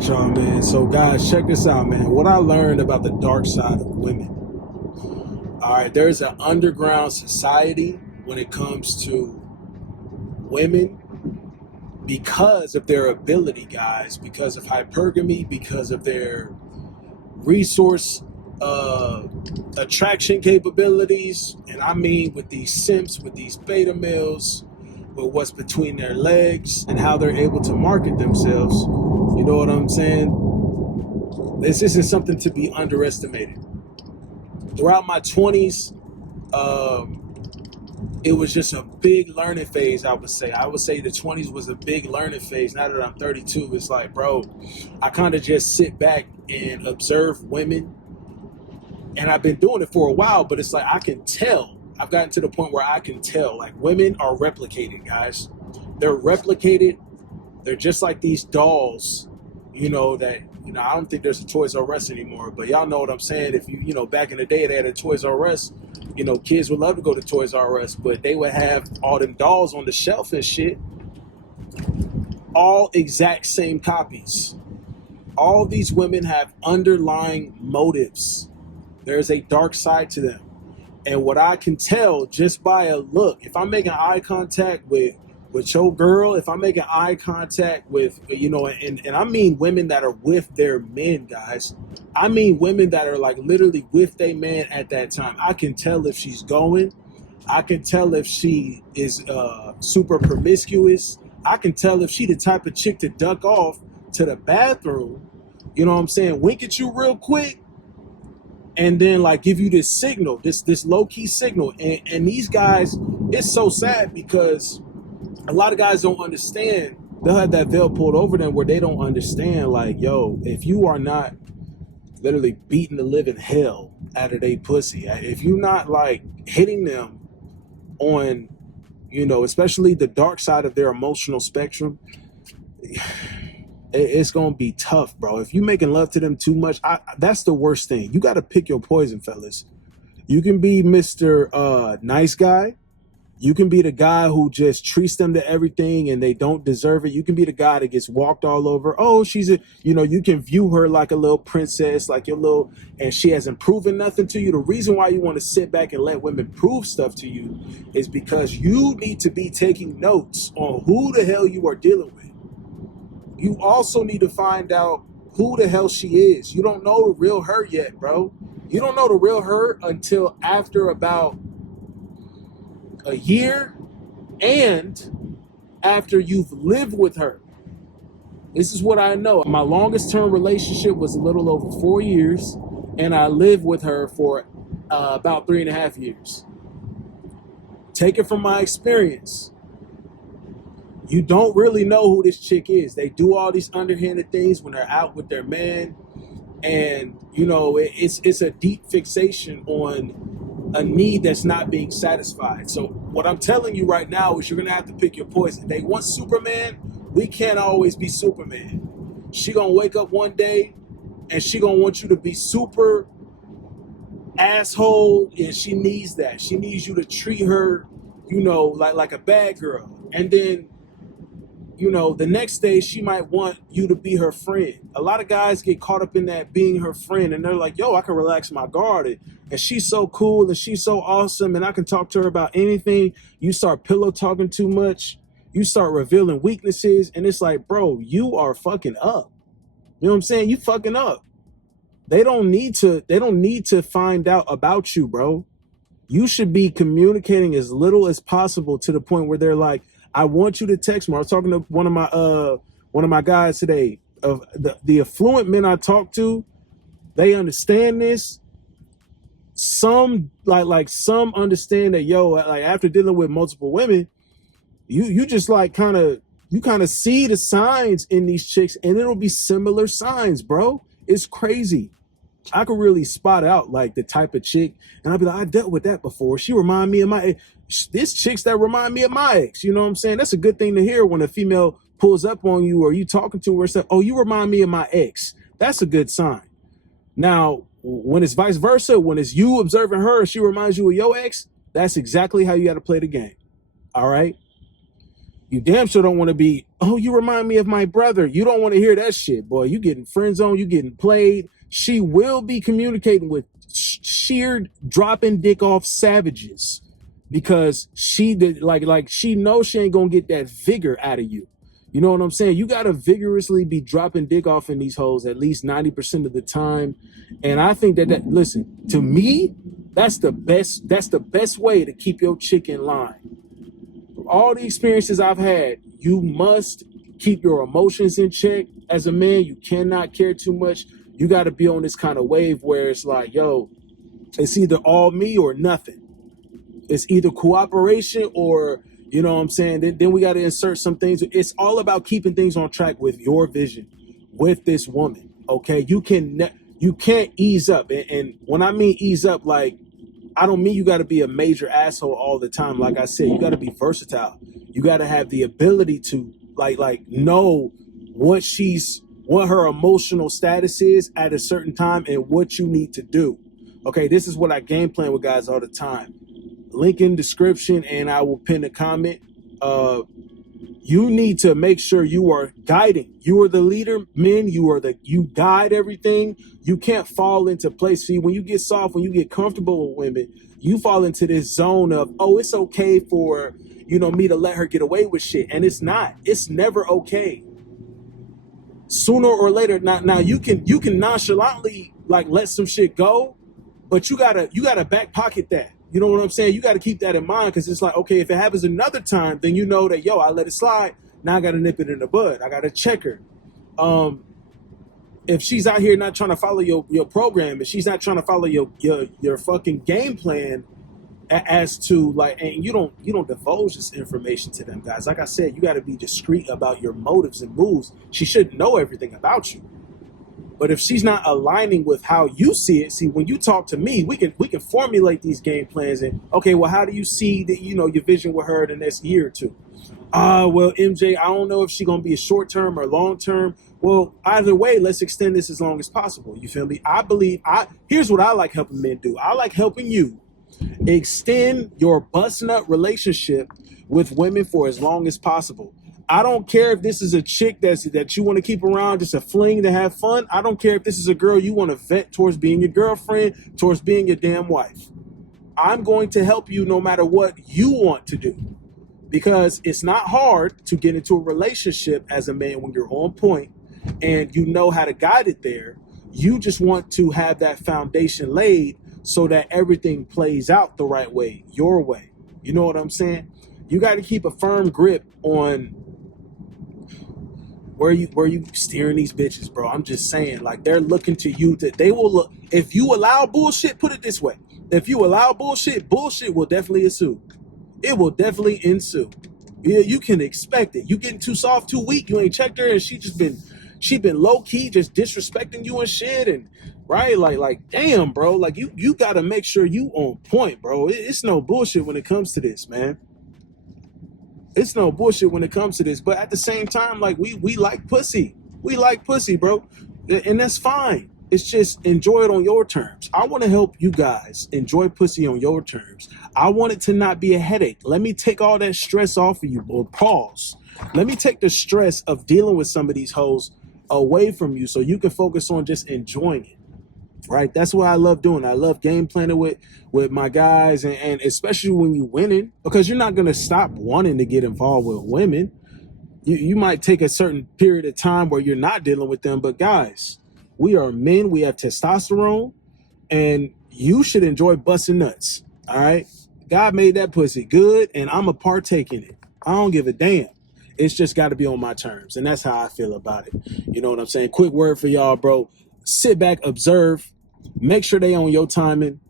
with y'all, man. So guys, check this out, man. What I learned about the dark side of women. All right, there's an underground society when it comes to women because of their ability, guys, because of hypergamy, because of their resource attraction capabilities. And I mean with these simps, with these beta males, with what's between their legs and how they're able to market themselves. You know what I'm saying? This isn't something to be underestimated. Throughout my 20s, it was just a big learning phase, I would say. I would say the 20s was a big learning phase. Now that I'm 32, it's like, bro, I kind of just sit back and observe women. And I've been doing it for a while, but it's like I can tell. I've gotten to the point where I can tell, like, women are replicated, guys. They're replicated. They're just like these dolls, that, I don't think there's a Toys R Us anymore, but y'all know what I'm saying. If back in the day they had a Toys R Us, kids would love to go to Toys R Us, but they would have all them dolls on the shelf and shit. All exact same copies. All these women have underlying motives. There's a dark side to them. And what I can tell just by a look, if I'm making eye contact with your girl, if I'm making eye contact with, and I mean women that are with their men, guys. I mean women that are like literally with their man at that time. I can tell if she's going. I can tell if she is super promiscuous. I can tell if she the type of chick to duck off to the bathroom, you know what I'm saying, wink at you real quick, and then like give you this signal, this low-key signal. And these guys, it's so sad because a lot of guys don't understand. They'll have that veil pulled over them where they don't understand, like, yo, if you are not literally beating the living hell out of they pussy, if you're not like hitting them on, especially the dark side of their emotional spectrum, it's gonna be tough, bro. If you making love to them too much, that's the worst thing. You got to pick your poison, fellas. You can be Mr. Nice guy. You can be the guy who just treats them to everything and they don't deserve it. You can be the guy that gets walked all over. Oh, you can view her like a little princess, like your little, and she hasn't proven nothing to you. The reason why you want to sit back and let women prove stuff to you is because you need to be taking notes on who the hell you are dealing with. You also need to find out who the hell she is. You don't know the real her yet, bro. You don't know the real her until after about a year and after you've lived with her. This is what I know. My longest term relationship was a little over 4 years, and I lived with her for about 3.5 years. Take it from my experience. You don't really know who this chick is. They do all these underhanded things when they're out with their man. And, it's a deep fixation on a need that's not being satisfied. So what I'm telling you right now is you're going to have to pick your poison. They want Superman. We can't always be Superman. She going to wake up one day and she going to want you to be super asshole. And she needs that. She needs you to treat her, like a bad girl. And then, the next day she might want you to be her friend. A lot of guys get caught up in that being her friend, and they're like, yo, I can relax my guard, and she's so cool and she's so awesome and I can talk to her about anything. You start pillow talking too much, you start revealing weaknesses, and it's like, bro, you are fucking up. You know what I'm saying? You fucking up. They don't need to find out about you, bro. You should be communicating as little as possible to the point where they're like, I want you to text me. I was talking to one of my guys today. Of the affluent men I talk to, they understand this. Some some understand that, yo, like after dealing with multiple women, you just like kind of see the signs in these chicks, and it'll be similar signs, bro. It's crazy. I could really spot out like the type of chick, and I'll be like, I dealt with that before. She remind me of my ex. This chicks that remind me of my ex. You know what I'm saying? That's a good thing to hear when a female pulls up on you or you talking to her and say, oh, you remind me of my ex. That's a good sign. Now, when it's vice versa, when it's you observing her and she reminds you of your ex, that's exactly how you got to play the game. All right? You damn sure don't want to be Oh, you remind me of my brother. You don't want to hear that shit, boy. You getting friend zone, you getting played. She will be communicating with sheer dropping dick off savages because she did like she knows she ain't gonna get that vigor out of you. You know what I'm saying? You gotta vigorously be dropping dick off in these hoes at least 90% of the time. And I think that listen, to me, that's the best way to keep your chick in line. From all the experiences I've had, you must keep your emotions in check. As a man, you cannot care too much. You got to be on this kind of wave where it's like, yo, it's either all me or nothing. It's either cooperation or, you know what I'm saying? Then we got to insert some things. It's all about keeping things on track with your vision, with this woman. Okay, you can't ease up. And when I mean ease up, like, I don't mean you got to be a major asshole all the time. Like I said, you got to be versatile. You got to have the ability to like know what her emotional status is at a certain time and what you need to do. Okay, this is what I game plan with guys all the time. Link in description, and I will pin a comment. You need to make sure you are guiding. You are the leader, men. You guide everything. You can't fall into place. See, when you get soft, when you get comfortable with women, you fall into this zone of, oh, it's okay for, me to let her get away with shit. And it's not. It's never okay. Sooner or later, now you can nonchalantly like let some shit go, but you gotta back pocket that. You know what I'm saying? You got to keep that in mind because it's like, okay, if it happens another time, then you know that, yo, I let it slide. Now I got to nip it in the bud. I got to check her. If she's out here not trying to follow your program, if she's not trying to follow your fucking game plan as to like, and you don't divulge this information to them guys. Like I said, you got to be discreet about your motives and moves. She shouldn't know everything about you. But if she's not aligning with how you see it, when you talk to me, we can formulate these game plans and, okay, well, how do you see that, your vision with her the next year or two? Well, MJ, I don't know if she's going to be a short term or long term. Well, either way, let's extend this as long as possible. You feel me? Here's what I like helping men do. I like helping you extend your bust nut relationship with women for as long as possible. I don't care if this is a chick that you want to keep around, just a fling to have fun. I don't care if this is a girl you want to vet towards being your girlfriend, towards being your damn wife. I'm going to help you no matter what you want to do. Because it's not hard to get into a relationship as a man when you're on point and you know how to guide it there. You just want to have that foundation laid so that everything plays out the right way, your way. You know what I'm saying? You got to keep a firm grip on where you steering these bitches, bro. I'm just saying, like, they're looking to you that they will look. If you allow bullshit, put it this way. If you allow bullshit will definitely ensue. It will definitely ensue. Yeah, you can expect it. You getting too soft, too weak. You ain't checked her, and she been low key, just disrespecting you and shit, and right, like, damn, bro. Like you got to make sure you on point, bro. It's no bullshit when it comes to this, man. It's no bullshit when it comes to this, but at the same time, like we like pussy. We like pussy, bro, and that's fine. It's just enjoy it on your terms. I want to help you guys enjoy pussy on your terms. I want it to not be a headache. Let me take all that stress off of you, or pause. Let me take the stress of dealing with some of these hoes away from you so you can focus on just enjoying it. Right? That's what I love doing. I love game planning with my guys, and especially when you're winning, because you're not going to stop wanting to get involved with women. You might take a certain period of time where you're not dealing with them, but guys, we are men. We have testosterone, and you should enjoy busting nuts. All right? God made that pussy good, and I'm a partake in it. I don't give a damn. It's just got to be on my terms, and that's how I feel about it. You know what I'm saying? Quick word for y'all, bro. Sit back, observe, make sure they on your timing.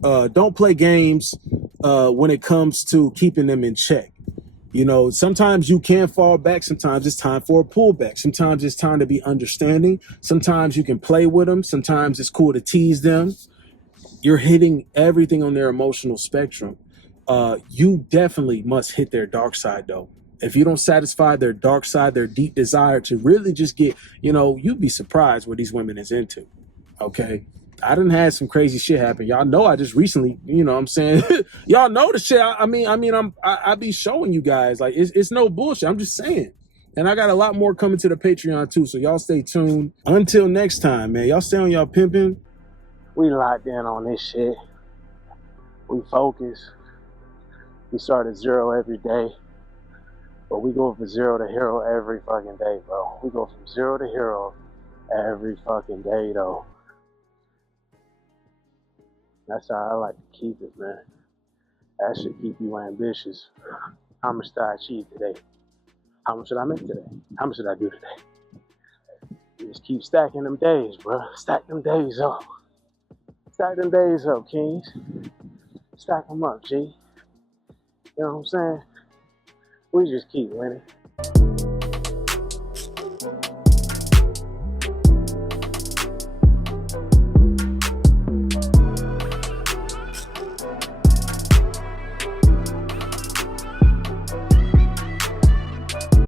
Don't play games when it comes to keeping them in check. Sometimes you can fall back. Sometimes it's time for a pullback. Sometimes it's time to be understanding. Sometimes you can play with them. Sometimes it's cool to tease them. You're hitting everything on their emotional spectrum. You definitely must hit their dark side, though. If you don't satisfy their dark side, their deep desire to really just get, you'd be surprised what these women is into. Okay. I done had some crazy shit happen. Y'all know I just recently, I'm saying, y'all know the shit. I be showing you guys, like, it's no bullshit. I'm just saying, And I got a lot more coming to the Patreon too, so y'all stay tuned. Until next time, man, y'all stay on y'all pimping. We locked in on this shit. We focus. We start at 0 every day. But we go from 0 to hero every fucking day, bro. We go from 0 to hero every fucking day, though. That's how I like to keep it, man. That should keep you ambitious. How much did I achieve today? How much did I make today? How much did I do today? You just keep stacking them days, bro. Stack them days up. Stack them days up, kings. Stack them up, G. You know what I'm saying? We just keep winning.